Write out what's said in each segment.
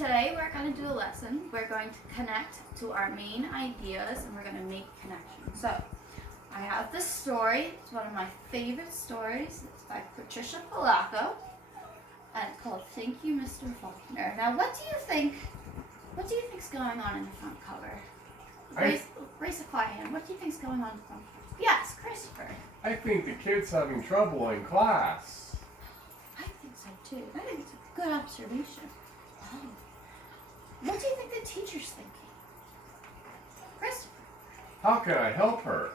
Today we're going to do a lesson. We're going to connect to our main ideas and we're going to make connections. So, I have this story. It's one of my favorite stories. It's by Patricia Polacco and it's called Thank You, Mr. Faulkner. Now, what do you think's going on in the front cover? Raise a quiet hand. What do you think's going on in the front cover? Yes, Christopher. I think the kid's having trouble in class. I think so too. I think it's a good observation. Oh. What do you think the teacher's thinking? Christopher. How can I help her?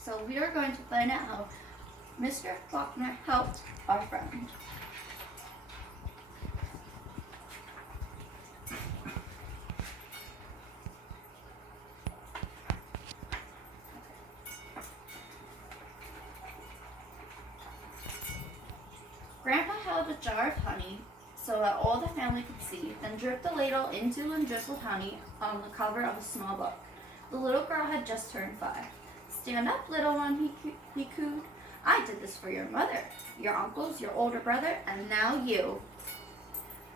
So we are going to find out how Mr. Faulkner helped our friend. Grandpa held a jar of honey so that all the family could see, then dripped the ladle into and drizzled honey on the cover of a small book. The little girl had just turned 5. Stand up, little one, he cooed. I did this for your mother, your uncles, your older brother, and now you.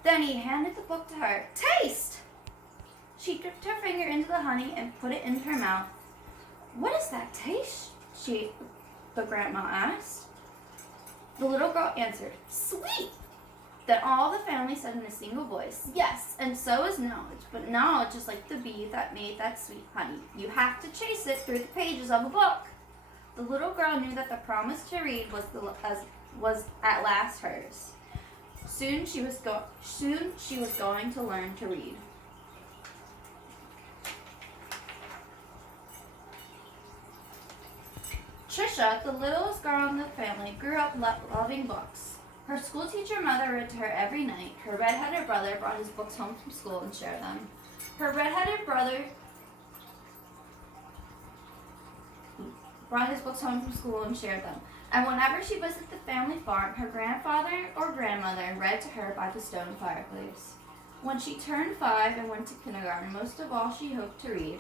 Then he handed the book to her. Taste! She dipped her finger into the honey and put it in her mouth. What is that taste? The grandma asked. The little girl answered, sweet! Then all the family said in a single voice, yes, and so is knowledge, but knowledge is like the bee that made that sweet honey. You have to chase it through the pages of a book. The little girl knew that the promise to read was at last hers. Soon she was going to learn to read. Trisha, the littlest girl in the family, grew up loving books. Her schoolteacher mother read to her every night. Her red-headed brother brought his books home from school and shared them. And whenever she visited the family farm, her grandfather or grandmother read to her by the stone fireplace. When she turned 5 and went to kindergarten, most of all she hoped to read.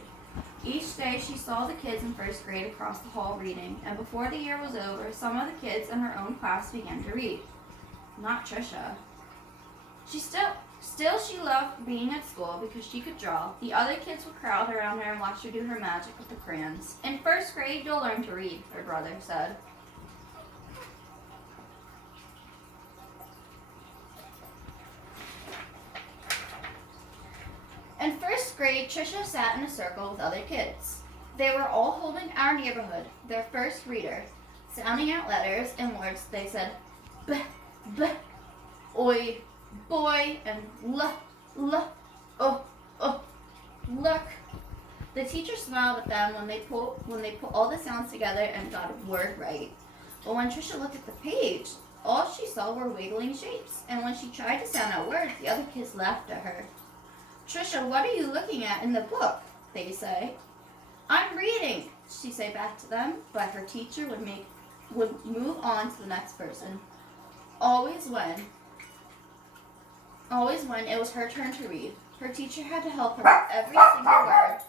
Each day she saw the kids in first grade across the hall reading, and before the year was over, some of the kids in her own class began to read. Not Trisha. She loved being at school because she could draw. The other kids would crowd around her and watch her do her magic with the crayons. In first grade, you'll learn to read, her brother said. In first grade, Trisha sat in a circle with other kids. They were all holding Our Neighborhood, their first reader. Sounding out letters and words, they said, b, b, oi, boy, and l, oh, look. The teacher smiled at them when they put all the sounds together and got a word right. But when Trisha looked at the page, all she saw were wiggling shapes, and when she tried to sound out words, the other kids laughed at her. Trisha, what are you looking at in the book? They say. I'm reading, she say back to them, but her teacher would move on to the next person. Always when it was her turn to read, her teacher had to help her with every single word.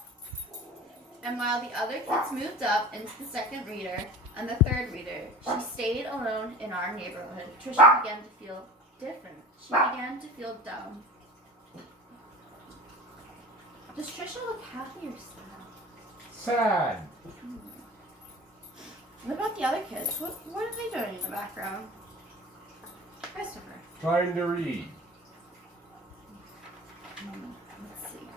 And while the other kids moved up into the second reader and the third reader, she stayed alone in Our Neighborhood. Trisha began to feel different. She began to feel dumb. Does Trisha look happy or sad? Sad. What about the other kids? What are they doing in the background? Christopher. Trying to read. Let's see.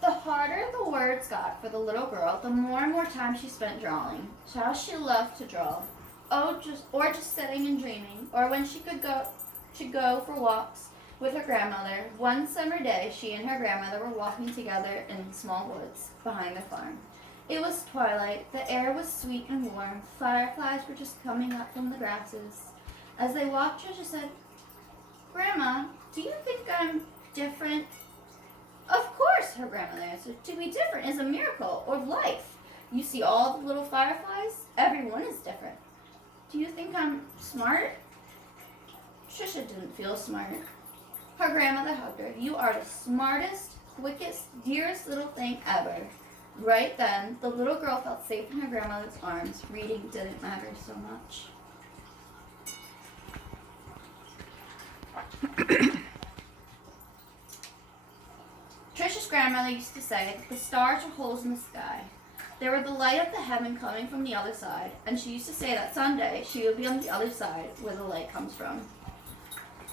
The harder the words got for the little girl, the more and more time she spent drawing. How she loved to draw. Just sitting and dreaming, or when she'd go for walks with her grandmother. One summer day, she and her grandmother were walking together in small woods behind the farm. It was twilight. The air was sweet and warm. Fireflies were just coming up from the grasses. As they walked, Trisha said, Grandma, do you think I'm different? Of course, her grandmother answered. To be different is a miracle of life. You see all the little fireflies? Everyone is different. Do you think I'm smart? Trisha didn't feel smart. Her grandmother hugged her. You are the smartest, quickest, dearest little thing ever. Right then, the little girl felt safe in her grandmother's arms. Reading didn't matter so much. grandmother used to say that the stars were holes in the sky. They were the light of the heaven coming from the other side, and she used to say that someday she would be on the other side where the light comes from.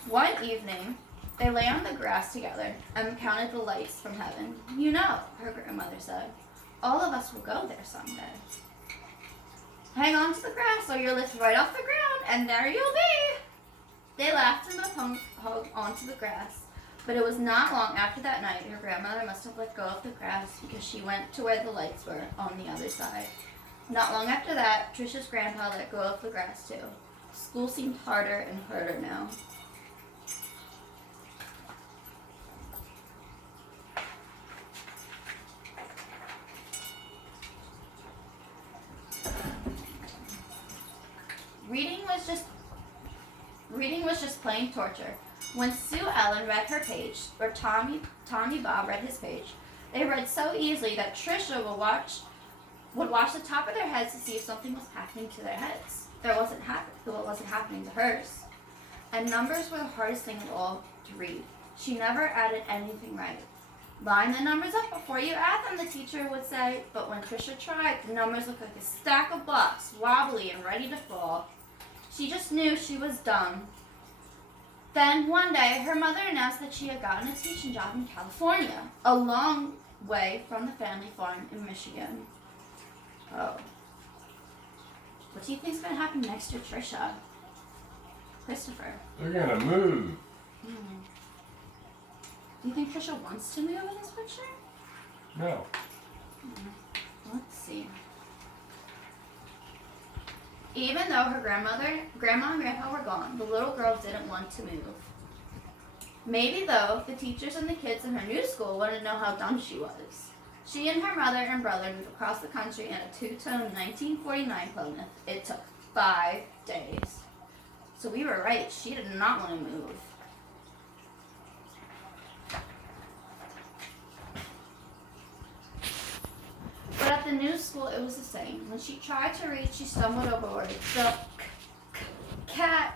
One evening, they lay on the grass together and counted the lights from heaven. You know, her grandmother said, all of us will go there someday. Hang on to the grass or you'll lift right off the ground, and there you'll be. They laughed and both hung onto the grass. But it was not long after that night her grandmother must have let go of the grass because she went to where the lights were on the other side. Not long after that, Trisha's grandpa let go of the grass too. School seemed harder and harder now. Reading was just plain torture. When Sue Ellen read her page, or Tommy Bob read his page, they read so easily that Trisha would watch the top of their heads to see if something was happening to their heads. It wasn't happening to hers. And numbers were the hardest thing of all to read. She never added anything right. Line the numbers up before you add them, the teacher would say, but when Trisha tried, the numbers looked like a stack of blocks, wobbly and ready to fall. She just knew she was dumb. Then one day, her mother announced that she had gotten a teaching job in California, a long way from the family farm in Michigan. Oh. What do you think's going to happen next to Trisha? Christopher. They're gonna move. Do you think Trisha wants to move in this picture? No. Let's see. Even though her grandma and grandpa were gone, the little girl didn't want to move. Maybe, though, the teachers and the kids in her new school wanted to know how dumb she was. She and her mother and brother moved across the country in a two-tone 1949 Plymouth. It took 5 days. So we were right. She did not want to move. But at the new school, it was the same. When she tried to read, she stumbled over words. The cat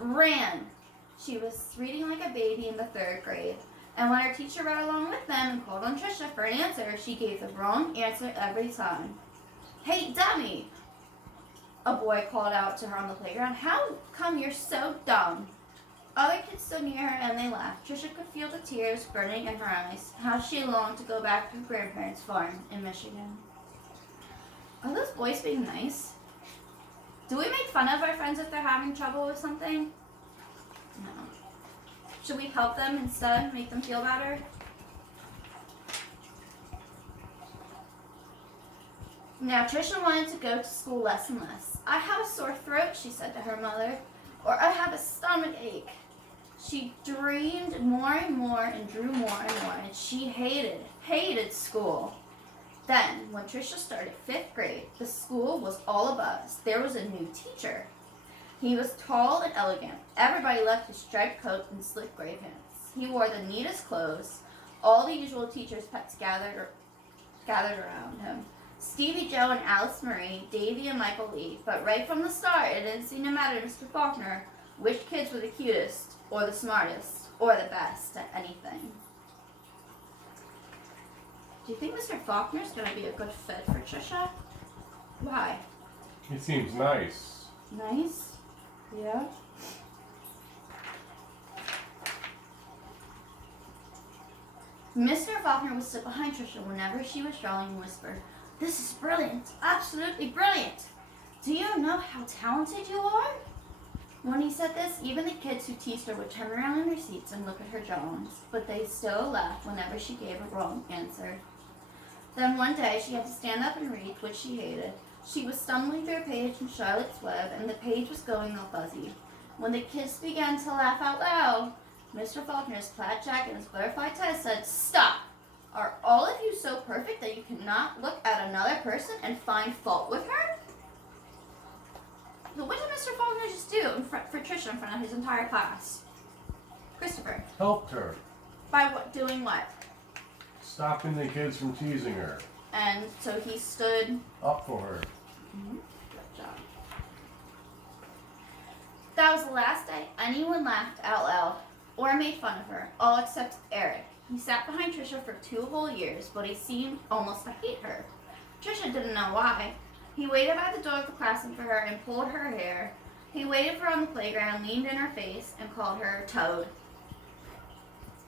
ran. She was reading like a baby in the 3rd grade. And when her teacher read along with them and called on Trisha for an answer, she gave the wrong answer every time. Hey, dummy, a boy called out to her on the playground. How come you're so dumb? Other kids stood near her and they laughed. Trisha could feel the tears burning in her eyes. How she longed to go back to her grandparents' farm in Michigan. Are those boys being nice? Do we make fun of our friends if they're having trouble with something? No. Should we help them instead, make them feel better? Now, Trisha wanted to go to school less and less. I have a sore throat, she said to her mother, or I have a stomach ache. She dreamed more and more and drew more and more, and she hated school. Then, when Trisha started 5th grade, the school was all abuzz. There was a new teacher. He was tall and elegant. Everybody loved his striped coat and slick gray pants. He wore the neatest clothes. All the usual teachers' pets gathered around him. Stevie Joe and Alice Marie, Davy and Michael Lee. But right from the start, it didn't seem to matter to Mr. Faulkner which kids were the cutest, or the smartest, or the best at anything. Do you think Mr. Faulkner's going to be a good fit for Trisha? Why? He seems nice. Nice? Yeah. Mr. Faulkner would sit behind Trisha whenever she was drawing and whisper, "This is brilliant, absolutely brilliant. Do you know how talented you are?" When he said this, even the kids who teased her would turn around in their seats and look at her drawings, but they still laughed whenever she gave a wrong answer. Then one day she had to stand up and read, which she hated. She was stumbling through a page in Charlotte's Web, and the page was going all fuzzy. When the kids began to laugh out loud, Mr. Faulkner's plaid jacket and his butterfly tie said, "Stop! Are all of you so perfect that you cannot look at another person and find fault with her?" So what did Mr. Faulkner just do for Trisha in front of his entire class? Christopher. Helped her. By doing what? Stopping the kids from teasing her. And so he stood up for her. Mm-hmm. Good job. That was the last day anyone laughed out loud or made fun of her, all except Eric. He sat behind Trisha for 2 whole years, but he seemed almost to hate her. Trisha didn't know why. He waited by the door of the classroom for her and pulled her hair. He waited for her on the playground, leaned in her face, and called her Toad.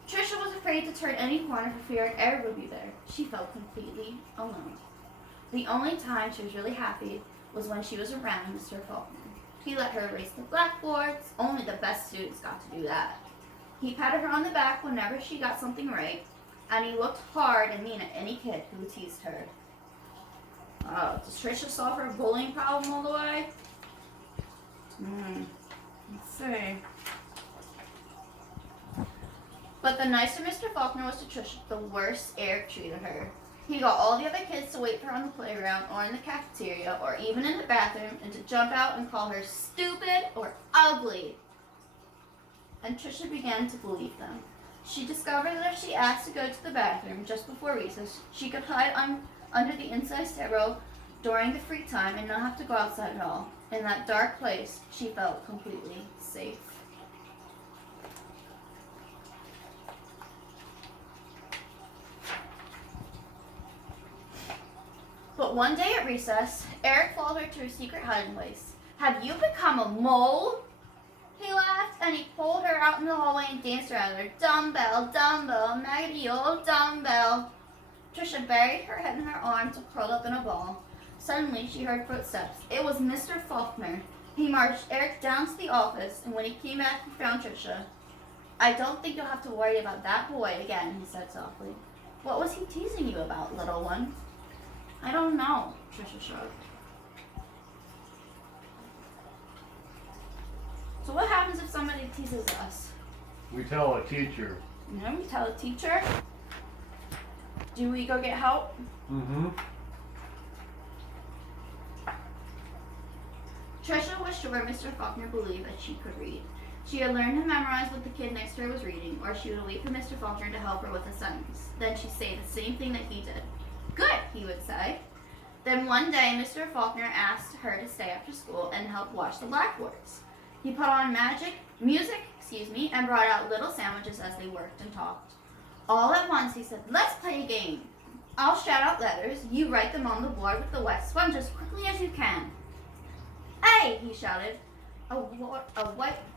Trisha was afraid to turn any corner for fear Eric would be there. She felt completely alone. The only time she was really happy was when she was around Mr. Faulkner. He let her erase the blackboards. Only the best students got to do that. He patted her on the back whenever she got something right, and he looked hard and mean at any kid who teased her. Oh, does Trisha solve her bullying problem all the way? Let's see. But the nicer Mr. Faulkner was to Trisha, the worse Eric treated her. He got all the other kids to wait for her on the playground or in the cafeteria or even in the bathroom and to jump out and call her stupid or ugly. And Trisha began to believe them. She discovered that if she asked to go to the bathroom just before recess, she could hide under the inside stairwell during the free time and not have to go outside at all. In that dark place, she felt completely safe. But one day at recess, Eric followed her to her secret hiding place. "Have you become a mole?" He laughed, and he pulled her out in the hallway and danced around her. "Dumbbell, dumbbell, maggoty old dumbbell." Trisha buried her head in her arms and curled up in a ball. Suddenly, she heard footsteps. It was Mr. Faulkner. He marched Eric down to the office, and when he came back, he found Trisha. "I don't think you'll have to worry about that boy again," he said softly. "What was he teasing you about, little one?" "I don't know," Trisha shrugged. So what happens if somebody teases us? We tell a teacher. We tell a teacher. Do we go get help? Mm-hmm. Trisha wished to where Mr. Faulkner believed that she could read. She had learned to memorize what the kid next to her was reading, or she would wait for Mr. Faulkner to help her with a sentence. Then she'd say the same thing that he did. "Good," he would say. Then one day, Mr. Faulkner asked her to stay after school and help wash the blackboards. He put on music, and brought out little sandwiches as they worked and talked. All at once, he said, "Let's play a game. I'll shout out letters. You write them on the board with the wet sponge as quickly as you can." "A," he shouted.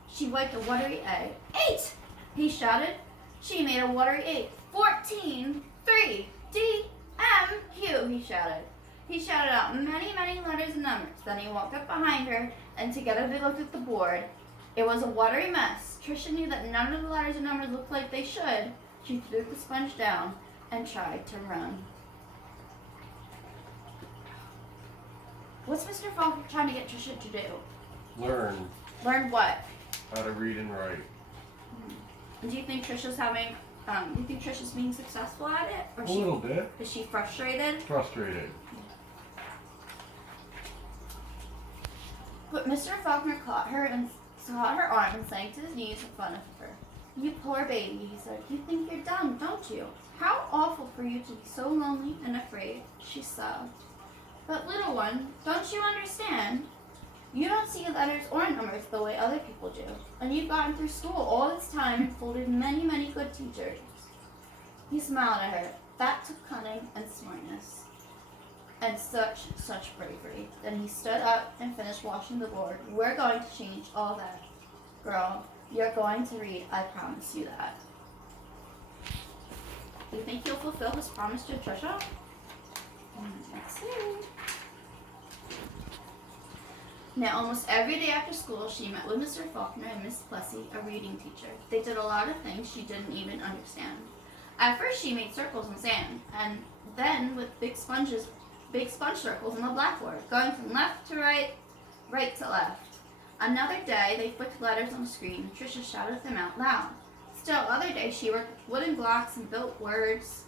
She wiped a watery A. "8," he shouted. She made a watery 8. 14, 3, D, M, Q, he shouted. He shouted out many, many letters and numbers. Then he walked up behind her, and together they looked at the board. It was a watery mess. Trisha knew that none of the letters and numbers looked like they should. She threw the sponge down and tried to run. What's Mr. Faulkner trying to get Trisha to do? Learn Learn what? how to read and write. Do you think Trisha's being successful at it? Or A little bit. Is she frustrated? Frustrated. But Mr. Faulkner caught her arm and sank to his knees in front of her. "You poor baby," he said. "You think you're done, don't you? How awful for you to be so lonely and afraid," she sobbed. "But little one, don't you understand? You don't see letters or numbers the way other people do. And you've gotten through school all this time and folded many, many good teachers." He smiled at her. That took cunning and smartness. And such bravery. Then he stood up and finished washing the board. "We're going to change all that. Girl, you're going to read, I promise you that." Do you think he'll fulfill his promise to Trisha? Let's see. Now, almost every day after school, she met with Mr. Faulkner and Miss Plessy, a reading teacher. They did a lot of things she didn't even understand. At first, she made circles in sand, and then with big sponge circles on the blackboard, going from left to right, right to left. Another day, they flicked letters on the screen, and Trisha shouted them out loud. Still, other days, she worked with wooden blocks and built words.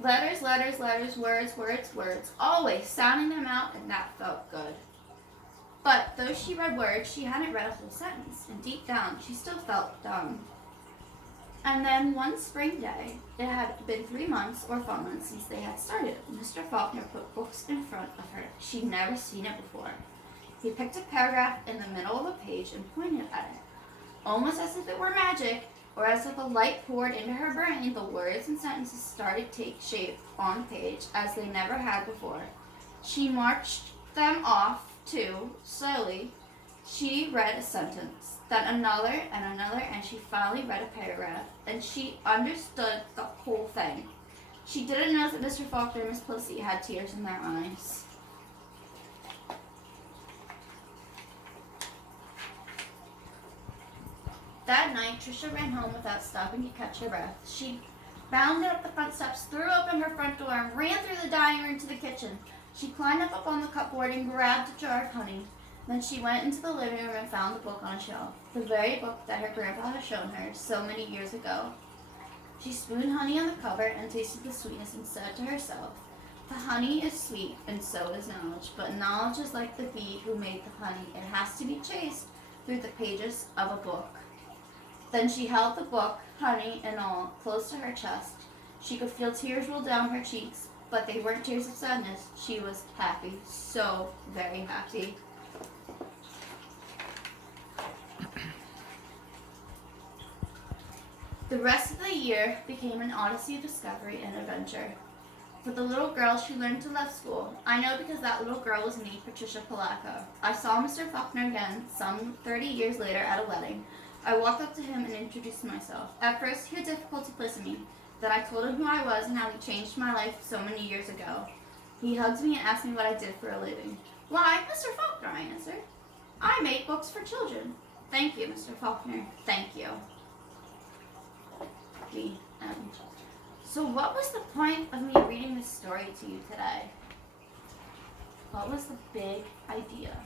Letters, letters, letters, words, words, words, always sounding them out, and that felt good. But though she read words, she hadn't read a whole sentence, and deep down, she still felt dumb. And then one spring day, it had been 3 months or 4 months since they had started. Mr. Faulkner put books in front of her. She'd never seen it before. He picked a paragraph in the middle of a page and pointed at it, almost as if it were magic, or as if a light poured into her brain, the words and sentences started to take shape on the page as they never had before. She marched them off too, slowly. She read a sentence, then another and another, and she finally read a paragraph, and she understood the whole thing. She didn't know that Mr. Faulkner and Miss Plissy had tears in their eyes. That night, Tricia ran home without stopping to catch her breath. She bounded up the front steps, threw open her front door, and ran through the dining room to the kitchen. She climbed up on the cupboard and grabbed a jar of honey. Then she went into the living room and found the book on a shelf, the very book that her grandpa had shown her so many years ago. She spooned honey on the cover and tasted the sweetness and said to herself, "The honey is sweet, and so is knowledge, but knowledge is like the bee who made the honey. It has to be chased through the pages of a book." Then she held the book, honey and all, close to her chest. She could feel tears roll down her cheeks, but they weren't tears of sadness. She was happy, so very happy. The rest of the year became an odyssey of discovery and adventure. For the little girl, she learned to love school. I know because that little girl was me, Patricia Polacco. I saw Mr. Faulkner again some 30 years later at a wedding. I walked up to him and introduced myself. At first, he had difficulty pleasing me. Then I told him who I was and how he changed my life so many years ago. He hugged me and asked me what I did for a living. "Why, Mr. Faulkner," I answered. "I make books for children." "Thank you, Mr. Faulkner. Thank you." The end. So what was the point of me reading this story to you today? What was the big idea?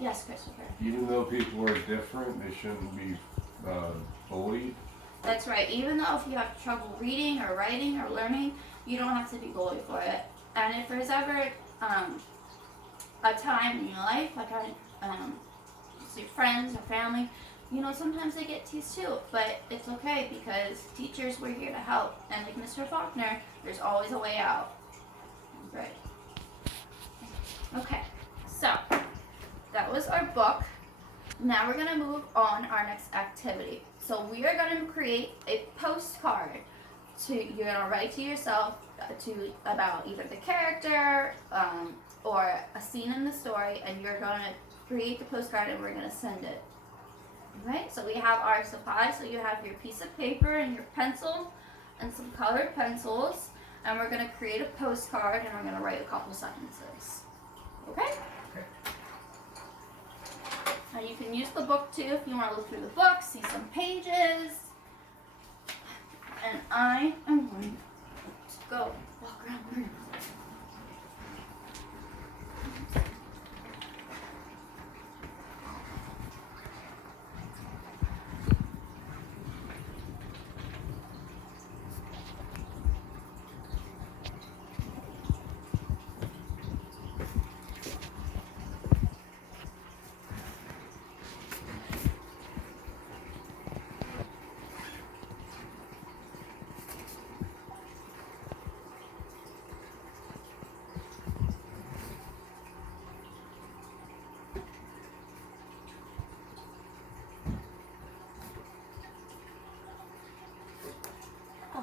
Yes, Christopher. Even though people are different, they shouldn't be bullied. That's right. Even though if you have trouble reading or writing or learning, you don't have to be bullied for it. And if there's ever a time in your life, like your friends or family, sometimes they get teased too, but it's okay because teachers were here to help. And like Mr. Faulkner, there's always a way out. Right. Okay, so that was our book. Now we're going to move on our next activity. So we are going to create a postcard. You're going to write to yourself about either the character or a scene in the story, and you're going to create the postcard and we're going to send it. Alright, so we have our supplies. So you have your piece of paper and your pencil and some colored pencils, and we're going to create a postcard and we're going to write a couple sentences. Okay? Now you can use the book too if you want to look through the book, see some pages. And I am going to go walk around the room.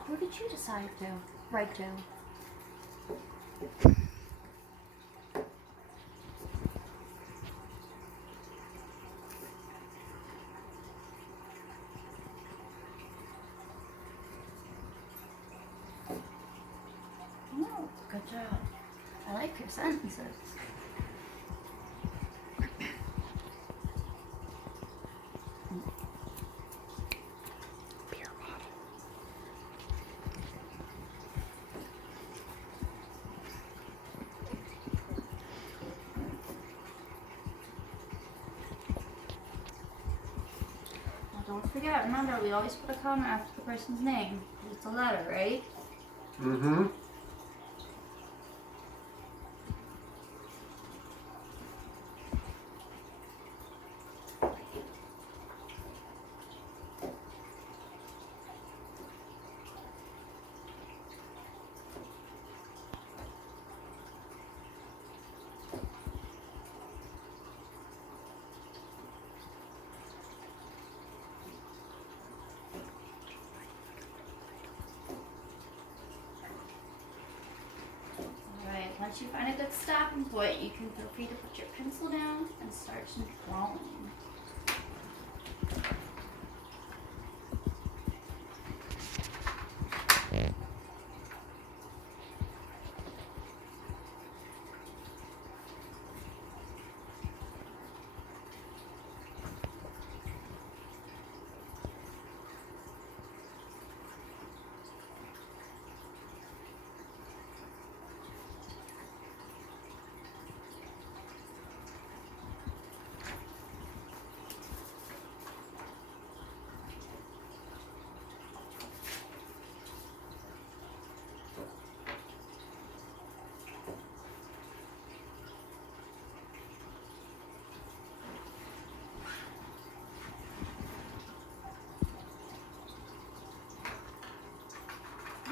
Who did you decide to write to? Oh, good job. I like your sentences. Don't forget, remember, we always put a comma after the person's name. It's a letter, right? Mm-hmm. Once you find a good stopping point, you can feel free to put your pencil down and start drawing.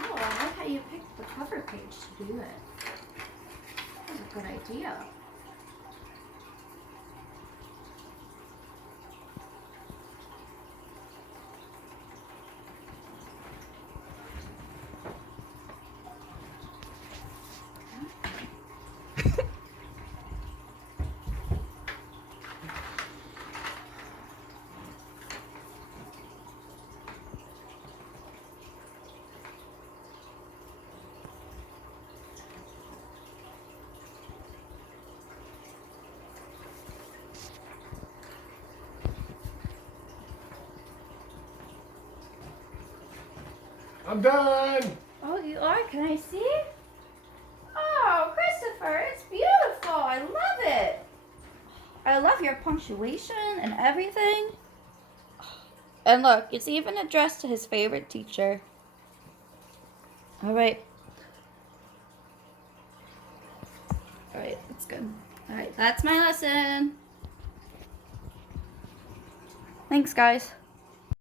Oh, I like how you picked the cover page to do it. That was a good idea. I'm done! Oh, you are? Can I see? Oh, Christopher, it's beautiful. I love it. I love your punctuation and everything. And look, it's even addressed to his favorite teacher. All right. All right, that's good. All right, that's my lesson. Thanks, guys.